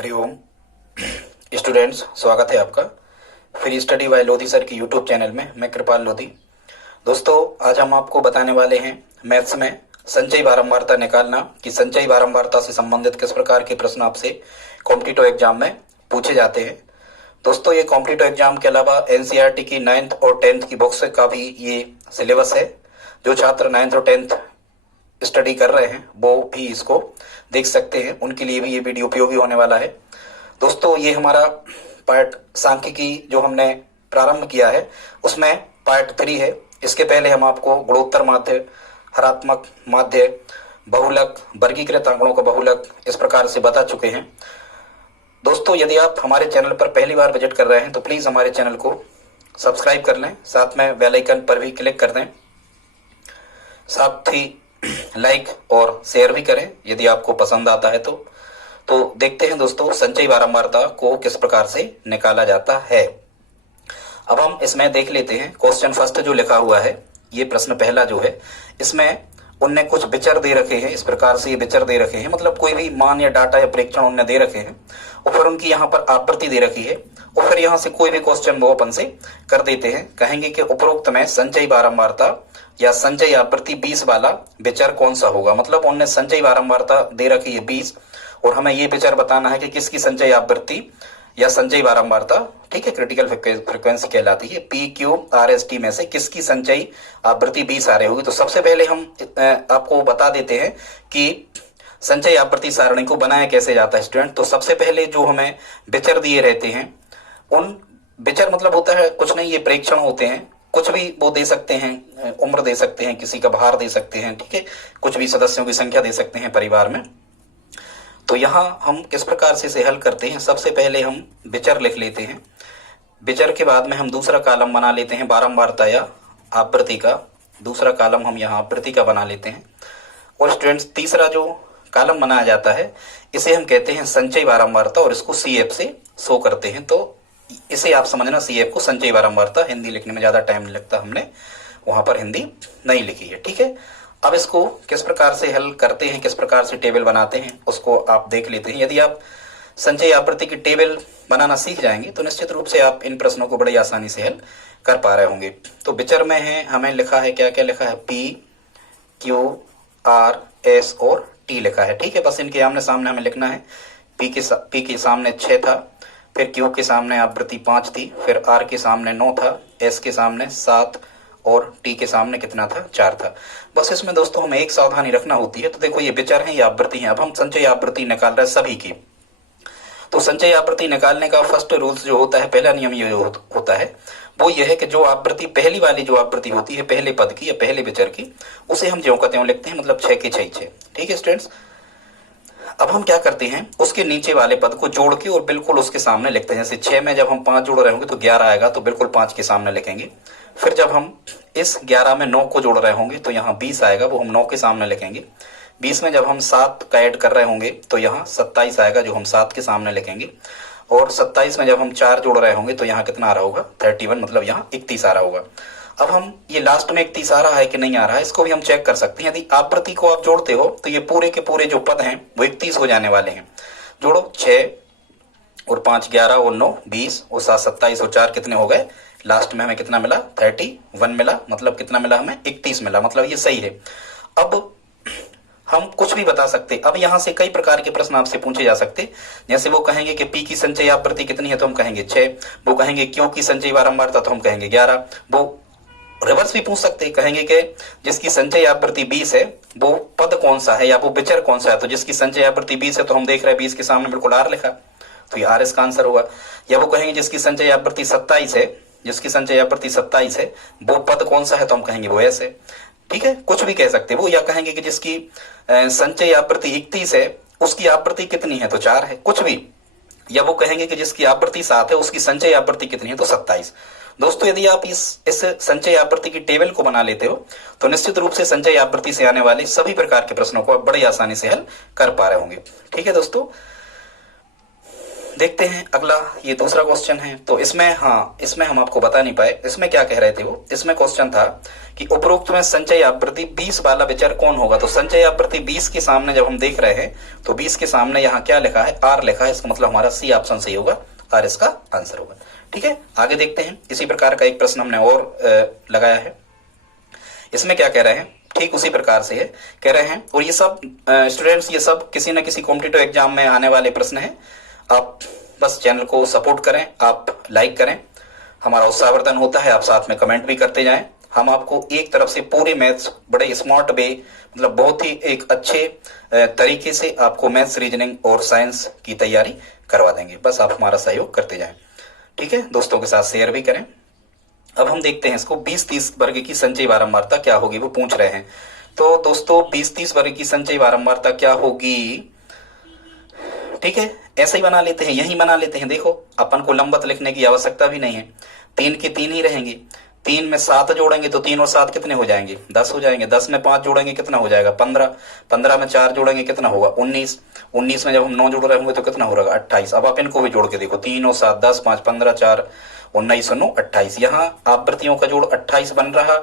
Hariom students, स्वागत है आपका free study bye Lodhi sir की यूट्यूब चैनल में। मैं कृपाल लोधी। दोस्तों, आज हम आपको बताने वाले हैं मैथ्स में संचयी बारंबारता निकालना कि संचयी बारंबारता से संबंधित किस प्रकार के प्रश्न आपसे कॉम्पिटिटिव एग्जाम में पूछे जाते हैं। दोस्तों, ये कॉम्पिटिटिव एग्जाम के अलावा एनसीईआरटी की 9th और 10th की बुक्स का भी ये सिलेबस है। जो छात्र 9th और 10th स्टडी कर रहे हैं वो भी इसको देख सकते हैं, उनके लिए भी ये वीडियो उपयोगी होने वाला है। दोस्तों, ये हमारा पार्ट सांख्यिकी जो हमने प्रारंभ किया है उसमें पार्ट 3 है। इसके पहले हम आपको गुणोत्तर माध्य, हरात्मक माध्य, बहुलक, वर्गीकृत आंकड़ों का बहुलक इस प्रकार से बता चुके हैं। दोस्तों, यदि आप हमारे चैनल पर पहली बार विजिट कर रहे हैं तो प्लीज हमारे चैनल को सब्सक्राइब कर लें, साथ में बेल आइकन पर भी क्लिक कर दें, साथ ही लाइक और शेयर भी करें यदि आपको पसंद आता है तो देखते हैं दोस्तों संचयी बारंबारता को किस प्रकार से निकाला जाता है। अब हम इसमें देख लेते हैं क्वेश्चन फर्स्ट जो लिखा हुआ है, ये प्रश्न पहला जो है, इसमें उनने कुछ विचर दे रखे हैं। इस प्रकार से ये विचर दे रखे हैं, मतलब कोई भी मान या डाटा या प्रेक्षण उनने दे रखे हैं और फिर उनकी यहाँ पर आवृत्ति दे रखी है और फिर यहाँ से कोई भी क्वेश्चन वो अपन से कर देते हैं। कहेंगे कि उपरोक्त में संचयी बारंबारता या संचयी आवृत्ति 20 वाला विचर कौन सा होगा। मतलब उनने संचयी बारंबारता दे रखी है 20 और हमें ये विचर बताना है कि किसकी संचयी आवृत्ति या संचयी बारंबारता, ठीक है, क्रिटिकल फ्रिक्वेंसी कहलाती है, P Q R S T में से किसकी संचयी आवृत्ति 20 आ रही होगी। तो सबसे पहले हम आपको बता देते हैं कि संचयी आवृत्ति सारणी को बनाया कैसे जाता है स्टूडेंट। तो सबसे पहले जो हमें विचर दिए रहते हैं, उन विचर मतलब होता है कुछ नहीं, ये प्रेक्षण होते हैं, कुछ भी वो दे सकते हैं, उम्र दे सकते हैं, किसी का भार दे सकते हैं, ठीक है, कुछ भी सदस्यों की संख्या दे सकते हैं परिवार में। तो यहाँ हम किस प्रकार से इसे हल करते हैं, सबसे पहले हम विचर लिख लेते हैं। विचर के बाद में हम दूसरा कॉलम बना लेते हैं बारंबारता या आवृत्ति का, दूसरा कॉलम हम यहाँ आवृत्ति का बना लेते हैं। और स्टूडेंट्स, तीसरा जो कॉलम बनाया जाता है इसे हम कहते हैं संचयी बारंबारता और इसको CF से शो करते हैं। तो इसे आप समझना, CF को संचयी बारंबारता, हिंदी लिखने में ज्यादा टाइम नहीं लगता, हमने वहां पर हिंदी नहीं लिखी है, ठीक है। अब इसको किस प्रकार से हल करते हैं, किस प्रकार से टेबल बनाते हैं उसको आप देख लेते हैं। यदि आप संचयी आवृत्ति की टेबल बनाना सीख जाएंगे तो निश्चित रूप से आप इन प्रश्नों को बड़ी आसानी से हल कर पा रहे होंगे। तो विचर में है, हमें लिखा है, क्या क्या लिखा है, P, Q, R, S और T लिखा है, ठीक है। बस इनके आमने सामने हमें लिखना है। P के सामने 6 था, फिर Q के सामने आवृत्ति 5 थी, फिर R के सामने 9 था, S के सामने 7 और T के सामने कितना था, 4 था। बस इसमें दोस्तों हमें एक सावधानी रखना होती है। तो देखो, ये विचर है, ये आवृत्ति है। अब हम संचयी आवृत्ति निकाल रहे हैं सभी की। तो संचयी आवृत्ति निकालने का फर्स्ट रूल्स जो होता है, पहला नियम ये होता है, वो ये है कि जो आवृत्ति, पहली वाली जो आवृत्ति होती है पहले पद की या पहले विचर की, उसे हम ज्यों का त्यों लिखते हैं, मतलब 6 के 6, ठीक है स्टूडेंट्स। अब हम क्या करते हैं, उसके नीचे वाले पद को जोड़ के और बिल्कुल उसके सामने लिखते हैं। जैसे 6 में जब हम 5 जोड़ रहे होंगे तो 11 आएगा, तो बिल्कुल 5 के सामने लिखेंगे। फिर जब हम इस 11 में 9 को जोड़ रहे होंगे तो यहाँ 20 आएगा, वो हम 9 के सामने लिखेंगे। 20 में जब हम 7 का ऐड कर रहे होंगे तो यहाँ 27 आएगा, जो हम 7 के सामने लिखेंगे। और 27 में जब हम 4 जोड़ रहे होंगे तो यहाँ कितना आ रहा होगा, 31, मतलब यहाँ 31 आ रहा होगा। अब हम ये लास्ट में 31 आ रहा है कि नहीं आ रहा है, इसको भी हम चेक कर सकते हैं। यदि आवृत्ति को आप जोड़ते हो तो ये पूरे के पूरे जो पद हैं वो 31 हो जाने वाले हैं। जोड़ो, 6 और 5 11 और 9 20 और 7 27 और 4 कितने हो गए, लास्ट में हमें कितना मिला, 31 मिला, मतलब कितना मिला हमें, 31 मिला, मतलब ये सही है। अब हम कुछ भी बता सकते। अब यहाँ से कई प्रकार के प्रश्न आपसे पूछे जा सकते, जैसे वो कहेंगे कि P की संचयी आवृत्ति कितनी है तो हम कहेंगे 6, वो कहेंगे Q की संचयी बारंबारता तो हम कहेंगे 11, वो रिवर्स भी पूछ सकते हैं, कहेंगे कि जिसकी संचयी आवृत्ति 20 है वो पद कौन सा है या वो विचर कौन सा है। तो जिसकी संचयी आवृत्ति 20 है तो हम देख रहे हैं 20 के सामने बिल्कुल R लिखा, तो ये R इसका आंसर होगा। या वो कहेंगे जिसकी संचयी आवृत्ति 27 है, जिसकी संचयी आवृत्ति 27 है वो पद कौन सा है तो हम कहेंगे वो S है, ठीक है, कुछ भी कह सकते हैं वो। या कहेंगे कि जिसकी संचयी आवृत्ति 31 है उसकी आवृत्ति कितनी है तो 4 है, कुछ भी। या वो कहेंगे कि जिसकी आवृत्ति 7 है उसकी संचयी आवृत्ति कितनी है तो 27। दोस्तों, यदि आप इस संचयी आवृत्ति की टेबल को बना लेते हो तो निश्चित रूप से संचयी आवृत्ति से आने वाले सभी प्रकार के प्रश्नों को आप बड़ी आसानी से हल कर पा रहे होंगे, ठीक है दोस्तों। देखते हैं अगला, ये दूसरा क्वेश्चन है। तो इसमें इसमें हम आपको बता नहीं पाए, इसमें क्या कह रहे थे वो, इसमें क्वेश्चन था कि उपरोक्त में संचय आवृत्ति 20 वाला विचार कौन होगा। तो संचय आवृत्ति 20 के सामने जब हम देख रहे हैं तो 20 के सामने यहाँ क्या लिखा है, आर लिखा है, इसका मतलब हमारा सी ऑप्शन सही होगा, आर इसका आंसर होगा। ठीक है, आगे देखते हैं। इसी प्रकार का एक प्रश्न हमने और लगाया है। इसमें क्या कह रहे हैं, ठीक उसी प्रकार से है, कह रहे हैं, और ये सब स्टूडेंट्स, ये सब किसी न किसी कॉम्पिटिटिव एग्जाम में आने वाले प्रश्न हैं। आप बस चैनल को सपोर्ट करें, आप लाइक करें, हमारा उत्साहवर्धन होता है, आप साथ में कमेंट भी करते जाएं। हम आपको एक तरफ से पूरे मैथ्स बड़े स्मार्ट वे, मतलब बहुत ही एक अच्छे तरीके से आपको मैथ्स, रीजनिंग और साइंस की तैयारी करवा देंगे। बस आप हमारा सहयोग करते जाएं। ठीक है, दोस्तों के साथ शेयर भी करें। अब हम देखते हैं इसको, 20-30 वर्ग की संचयी बारंबारता क्या होगी, वो पूछ रहे हैं। तो दोस्तों 20-30 वर्ग की संचयी बारंबारता क्या होगी, ठीक है, ऐसे ही बना लेते हैं, यही बना लेते हैं। देखो, अपन को लंबत लिखने की आवश्यकता भी नहीं है, 3 की 3 ही रहेंगे। 3 में 7 जोड़ेंगे तो 3 और 7 कितने हो जाएंगे, 10 हो जाएंगे। 10 में 5 जोड़ेंगे कितना हो जाएगा, 15। 15 में 4 जोड़ेंगे कितना होगा, 19। 19 में जब हम 9 जोड़ रहे होंगे तो कितना हो रहा है, 28। अब आप इनको भी जोड़ के देखो, 3 और 7 10, 5 15, 4 19 और 9 28। यहाँ आवृत्तियों का जोड़ 28 बन रहा,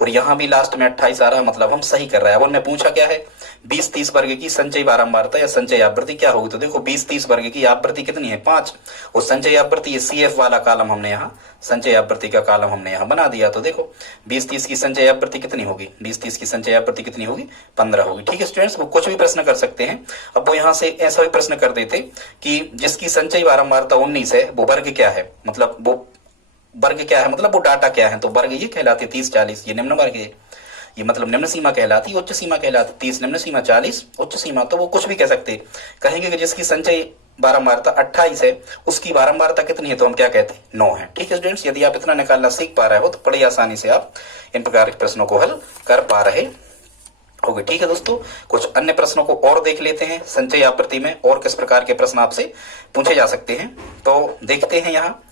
और यहाँ भी लास्ट में 28 आ रहा, मतलब हम सही कर रहे हैं। अब उन्होंने पूछा क्या है, 20-30 वर्ग की संचयी बारंबारता या संचयी आवृत्ति क्या होगी। तो देखो 20-30 वर्ग की आवृत्ति कितनी है, 5, और संचयी आवृत्ति ये CF वाला कॉलम हमने यहाँ, संचयी आवृत्ति का कॉलम हमने यहाँ बना दिया। तो देखो 20-30 की संचयी आवृत्ति कितनी होगी, 20-30 की संचयी आवृत्ति कितनी होगी, 15 होगी। ठीक है स्टूडेंट्स, वो कुछ भी प्रश्न कर सकते हैं। अब वो यहाँ से ऐसा भी प्रश्न कर देते कि जिसकी संचयी बारंबारता 19 है, वो वर्ग क्या है, मतलब वो वर्ग क्या है, मतलब वो डाटा क्या है। तो वर्ग ये कहलाते 30-40, ये निम्न वर्ग है, ये मतलब निम्न सीमा कहलाती, उच्च सीमा कहलाती। 30 निम्न सीमा, 40 उच्च सीमा। तो वो कुछ भी कह सकते, कहेंगे कि जिसकी संचयी बारंबारता 28 है, उसकी बारंबारता कितनी है, तो हम क्या कहते हैं, 9 है। ठीक है स्टूडेंट्स, यदि आप इतना निकालना सीख पा रहे हो तो बड़ी आसानी से आप इन प्रकार के प्रश्नों को हल कर पा रहे होगे। ठीक है दोस्तों, कुछ अन्य प्रश्नों को और देख लेते हैं। संचयी आवृत्ति में और किस प्रकार के प्रश्न आपसे पूछे जा सकते हैं, तो देखते हैं। यहाँ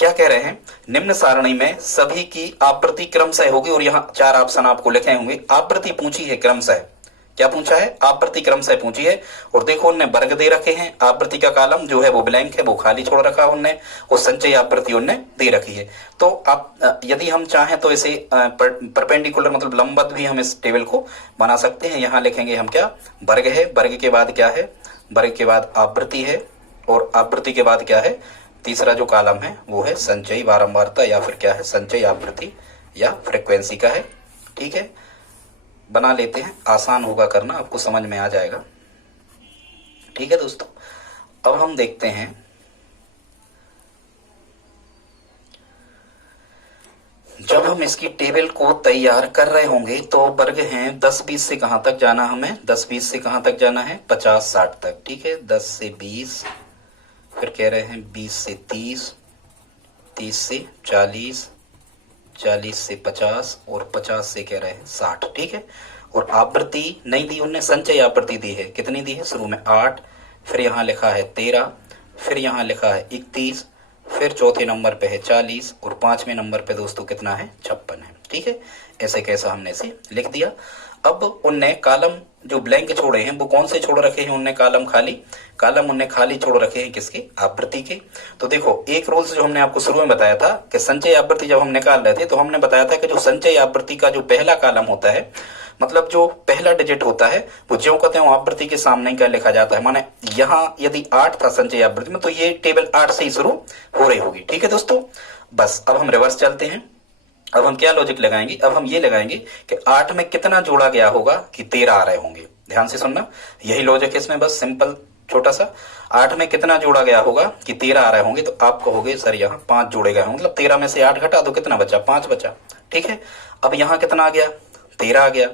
क्या कह रहे हैं, निम्न सारणी में सभी की आवृत्ति क्रमशः होगी, और यहाँ 4 ऑप्शन आपको लिखे होंगे। आवृत्ति पूछी है क्रमशः, क्या पूछा है, आवृत्ति क्रमशः पूछी है। और देखो उनने वर्ग दे रखे हैं, आवृत्ति का कॉलम जो है वो ब्लैंक है, वो खाली छोड़ रखा है उनने, और संचयी आवृत्ति उनने दे रखी है। तो आप यदि हम चाहें तो इसे परपेंडिकुलर मतलब लंबवत भी हम इस टेबल को बना सकते हैं। यहाँ लिखेंगे हम क्या, वर्ग है, वर्ग के बाद क्या है, वर्ग के बाद आवृत्ति है, और आवृत्ति के बाद क्या है, तीसरा जो कॉलम है वो है संचयी बारंबारता, या फिर क्या है, संचयी आवृत्ति या फ्रीक्वेंसी का है। ठीक है, बना लेते हैं, आसान होगा करना, आपको समझ में आ जाएगा। ठीक है दोस्तों, अब हम देखते हैं, जब हम इसकी टेबल को तैयार कर रहे होंगे तो वर्ग हैं 10-20 से कहां तक जाना, हमें 10-20 से कहां तक जाना है, 50-60 तक। ठीक है, 10 से 20, फिर कह रहे हैं 20 से 30, 30 से 40, 40 से 50, और 50 से कह रहे हैं 60। ठीक है, और आवृत्ति नहीं दी उनने, संचयी आवृत्ति दी है, कितनी दी है, शुरू में 8, फिर यहाँ लिखा है 13, फिर यहाँ लिखा है 31, फिर चौथे नंबर पे है 40, और 5वें नंबर पे दोस्तों कितना है, 56 है। ठीक है, ऐसे कैसा हमने इसे लिख दिया। अब उनने कॉलम जो ब्लैंक छोड़े हैं वो कौन से छोड़ रखे हैं, उनने कॉलम खाली, कॉलम उनने खाली छोड़ रखे हैं किसके, आवृत्ति के। तो देखो एक रूल्स जो हमने आपको शुरू में बताया था कि संचयी आवृत्ति जब हम निकाल रहे थे तो हमने बताया था कि जो संचयी आवृत्ति का जो पहला कॉलम होता है, मतलब जो पहला डिजिट होता है, वो ज्यों कहते हैं आवृत्ति के सामने का लिखा जाता है। माने यहाँ यदि 8 था संचयी आवृत्ति में, तो ये टेबल 8 से ही शुरू हो रही होगी। ठीक है दोस्तों, बस अब हम रिवर्स चलते हैं। अब हम क्या लॉजिक लगाएंगे, अब हम ये लगाएंगे कि 8 में कितना जोड़ा गया होगा कि 13 आ रहे होंगे। ध्यान से सुनना, यही लॉजिक है इसमें, बस सिंपल छोटा सा। 8 में कितना जोड़ा गया होगा कि 13 आ रहे होंगे, तो आप कहोगे सर यहाँ 5 जोड़े गए होंगे, मतलब 13 में से 8 घटा दो, कितना बचा, 5 बचा। ठीक है, अब यहाँ कितना आ गया, 13 आ गया।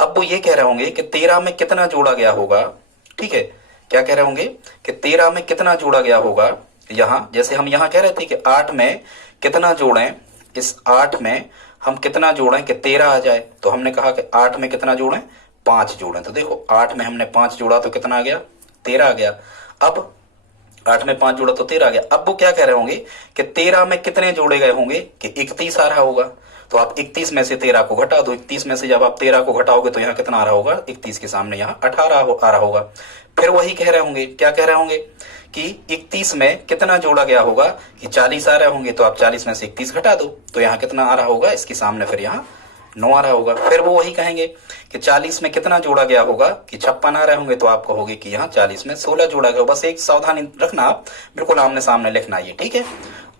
अब वो ये कह रहे होंगे कि 13 में कितना जोड़ा गया होगा। ठीक है, क्या कह रहे होंगे कि 13 में कितना जोड़ा गया होगा। यहाँ जैसे हम यहाँ कह रहे थे कि 8 में कितना जोड़ें, इस 8 में हम कितना जोड़ें कि 13 आ जाए, तो हमने कहा कि 8 में कितना जोड़ें, 5 जोड़ें। तो देखो 8 में हमने 5 जोड़ा तो कितना आ गया, 13 आ गया। अब 8 में 5 जोड़ा तो 13 आ गया। अब वो क्या कह रहे होंगे कि 13 में कितने जोड़े गए होंगे कि 31 आ रहा होगा। तो आप 31 में से 13 को घटा दो, 31 में से जब आप 13 को घटाओगे तो यहाँ कितना आ रहा होगा, 31 के सामने यहाँ 18 आ रहा होगा। फिर वही कह रहे होंगे, क्या कह रहे होंगे कि 31 में कितना जोड़ा गया होगा, कि 40 आ रहे होंगे, तो आप 40 में से 31 घटा दो, तो यहाँ कितना आ रहा होगा, इसके सामने फिर यहाँ 9 आ रहा होगा। फिर वो वही कहेंगे कि 40 में कितना जोड़ा गया होगा, कि 56 आ रहे होंगे, तो आप कहोगे कि यहाँ 40 में 16 जोड़ा गया। बस एक सावधानी रखना, आप बिल्कुल आमने सामने लिखना ये, ठीक है।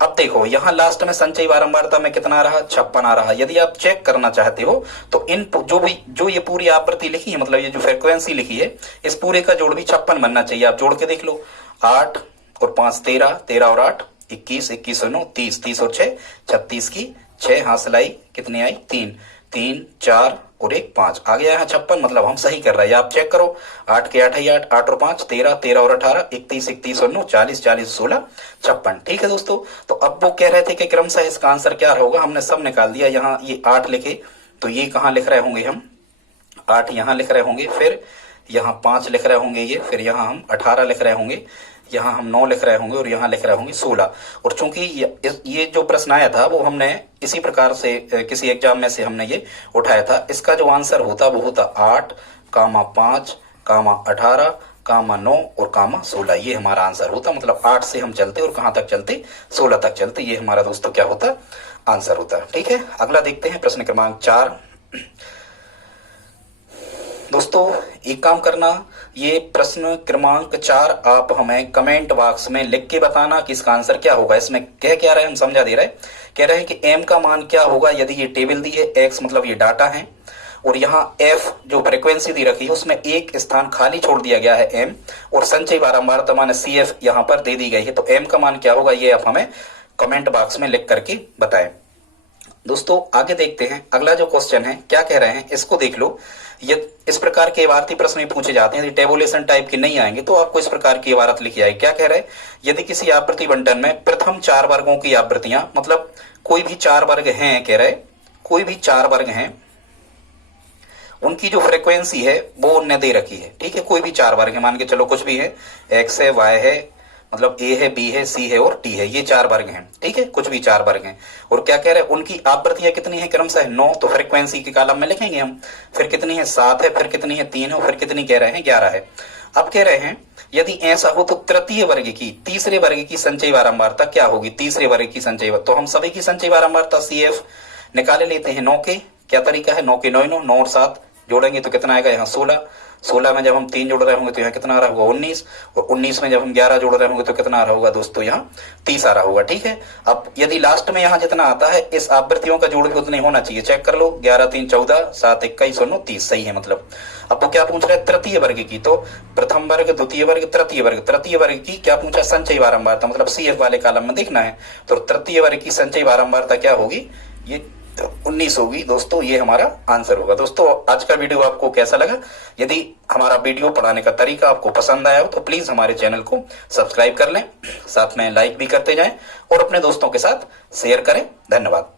अब देखो यहाँ लास्ट में संचयी बारंबारता में कितना आ रहा, 56 आ रहा। यदि आप चेक करना चाहते हो तो इन जो ये पूरी आवृत्ति लिखी है, मतलब ये जो फ्रीक्वेंसी लिखी है, इस पूरे का जोड़ भी 56 बनना चाहिए। आप जोड़ के देख लो, 8 और 5 13, 13 और 8 21, 21 और 9 30, 30 और 6 36 की 6 हासिल आई, कितनी आई 3, 3 4 और 1 5 आ गया यहाँ 56। मतलब हम सही कर रहे हैं, आप चेक करो। 8 के 8 है 8, 8 और 5 13, 13 और 18 31, 31 और 9 40, 40 16 56। ठीक है दोस्तों, तो अब वो कह रहे थे कि क्रमशः इसका आंसर क्या होगा, हमने सब निकाल दिया। यहाँ ये 8 लिखे, तो ये कहाँ लिख रहे होंगे हम, 8 यहाँ लिख रहे होंगे, फिर यहाँ 5 लिख रहे होंगे ये, फिर यहाँ हम 18 लिख रहे होंगे, यहाँ हम 9 लिख रहे होंगे, और यहाँ लिख रहे होंगे 16। और चूंकि ये जो प्रश्न आया था वो हमने इसी प्रकार से किसी एग्जाम में से हमने ये उठाया था। इसका जो आंसर होता वो होता 8, 5, 18, 9 और 16, ये हमारा आंसर होता। मतलब 8 से हम चलते और कहाँ तक चलते, 16 तक चलते, ये हमारा दोस्तों क्या होता, आंसर होता। ठीक है, अगला देखते हैं प्रश्न क्रमांक 4। दोस्तों एक काम करना, ये प्रश्न क्रमांक 4 आप हमें कमेंट बॉक्स में लिख के बताना कि इसका आंसर क्या होगा। इसमें कह क्या रहे हैं, हम समझा दे रहे हैं, कह रहे हैं कि m का मान क्या होगा यदि ये टेबल दी है, x मतलब ये डाटा है, और यहाँ f जो फ्रीक्वेंसी दी रखी है उसमें एक स्थान खाली छोड़ दिया गया है m, और संचयी बारंबारता मान CF यहाँ पर दे दी गई है। तो m का मान क्या होगा ये आप हमें कमेंट बॉक्स में लिख करके बताएं। दोस्तों आगे देखते हैं, अगला जो क्वेश्चन है क्या कह रहे हैं, इसको देख लो। ये इस प्रकार के इबारती प्रश्न पूछे जाते हैं, यदि टेबुलेशन टाइप के नहीं आएंगे तो आपको इस प्रकार की इबारत लिखी आएगी। क्या कह रहे हैं, यदि किसी आवृत्ति बंटन में प्रथम 4 वर्गों की आवृत्तियां, मतलब कोई भी 4 वर्ग हैं, कह रहे कोई भी 4 वर्ग हैं, उनकी जो फ्रीक्वेंसी है वो उनने दे रखी है। ठीक है, कोई भी 4 वर्ग है, मान के चलो कुछ भी है, x है, y है, मतलब a है, b है, c है और t है, ये 4 वर्ग हैं। ठीक है, कुछ भी 4 वर्ग हैं, और क्या कह रहे हैं, उनकी आवृत्तियां कितनी है, क्रमशः 9, तो फ्रीक्वेंसी के कॉलम में लिखेंगे हम। फिर कितनी है, 7 है, फिर कितनी है, 3 है, और फिर कितनी कह रहे हैं, 11 है। अब कह रहे हैं यदि ऐसा हो तो तृतीय वर्ग की, तीसरे वर्ग की संचयी बारंबारता क्या होगी, तीसरे वर्ग की संचयी, तो हम सभी की संचयी बारंबारता CF निकाले लेते हैं। 9 के क्या तरीका है, 9 के 9 9 और 7 जोड़ेंगे तो कितना आएगा, यहाँ 16, 16 में जब हम 3 जोड़ रहे होंगे तो यहाँ कितना आ रहा होगा, 19, और 19 में जब हम 11 जोड़ रहे होंगे तो कितना आ रहा होगा दोस्तों, यहाँ 30 आ रहा होगा। ठीक है, अब यदि लास्ट में यहाँ जितना आता है इस आवृत्तियों का जोड़ भी उतना ही होना चाहिए। चेक कर लो, 11 3 14, 7 21 और 9 30, सही है। मतलब अब वो क्या पूछ रहा है, तृतीय वर्ग की, तो प्रथम वर्ग, द्वितीय वर्ग, तृतीय वर्ग, तृतीय वर्ग की क्या पूछा, संचयी बारंबारता, मतलब CF वाले कॉलम में देखना है। तो तृतीय वर्ग की संचयी बारंबारता क्या होगी, ये 19 होगी दोस्तों, ये हमारा आंसर होगा। दोस्तों आज का वीडियो आपको कैसा लगा, यदि हमारा वीडियो पढ़ाने का तरीका आपको पसंद आया हो तो प्लीज हमारे चैनल को सब्सक्राइब कर लें, साथ में लाइक भी करते जाएं और अपने दोस्तों के साथ शेयर करें। धन्यवाद।